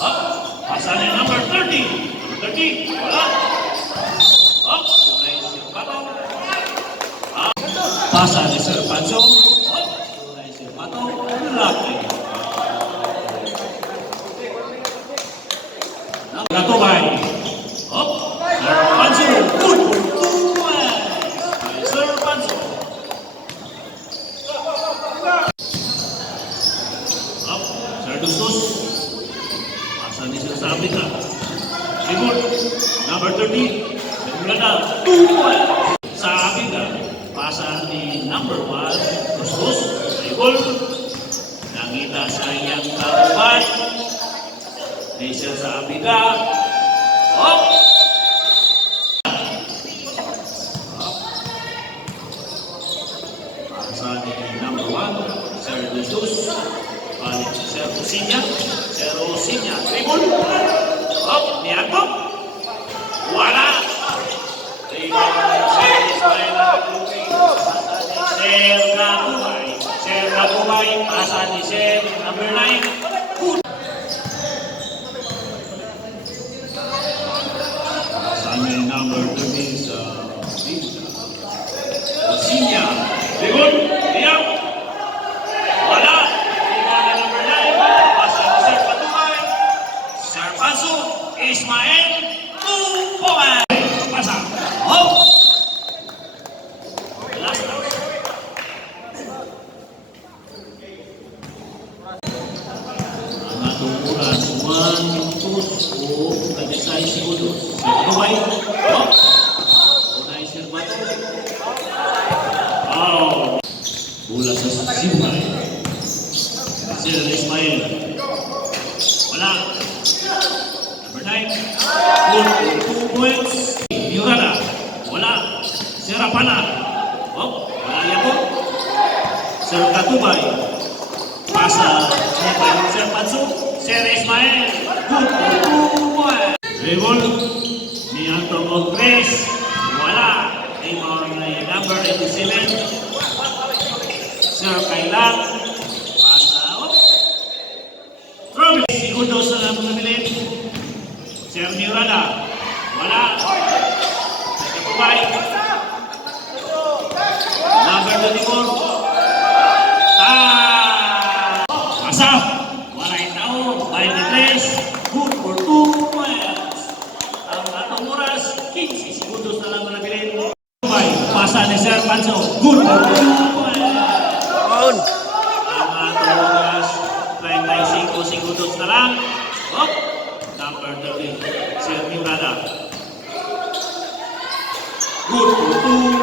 Up. Pasa ni number 30. Number 30. Wala. Up. Tunay si Pato. Up. Pasa ni Sir Pancho. Up. Tunay si Pato. Lucky. Gatubay. Up. Sir Pancho. Good. Sir Pancho. Up. Sir Dustus. Pasa ni Sir Sabita. Ribut. Number 30. Bermulana. 2 points. Sabita. Pasa ni number 1. Dustus. Ribut. Nangita sa iyang karubat. Ni Sir Sabita. Up. Pasa ni number 1. Sir Dustus. Balik si Sir Osinya. Sir Osinya. Ribut. Up. Niatok. Wala. Ribut. Sir Ismael. Sir Gatubay. Sir Gatubay. Pasa ni Sir number 9. Good. Pasa ni number 30 sa Osinya. Ribut. Niak. Wala. Ribut number 9. Pasa ni Sir Gatubay. Sir Panso. Ismael. 2 points. Pasa. Hop. Last out. Ang atong oras, 1 minutos o 36 segundos. Sir Gatubay. Hop. Unay Sir Bato. Out. Bola sa Simay. Sir Ismael. Wala. Number 9. Good. 2 points. Yurada. Wala. Sir Rapana. Oh, wala yan po. Sir Gatubay. Pasa. Sir Panso. Sir Ismael. Good. 2 points. Ribol. Ni Anton Ogres. Wala. Raymond number 87. Sir Kailan. Pasa. Oh. Trouble. Segundos na lang nabilin. Sir Mirada. Wala. Sir Gatubay. Number 24. Pasa. Wala yung tao. 93. Good for 2 points. Ang atong oras, 15 segundos na lang nabilin. Pasa ni Sir Pancho. Good for 2 points. Ang atong oras, 35 segundos na lang. Oh, number 30, Sir Mirada. Good for 2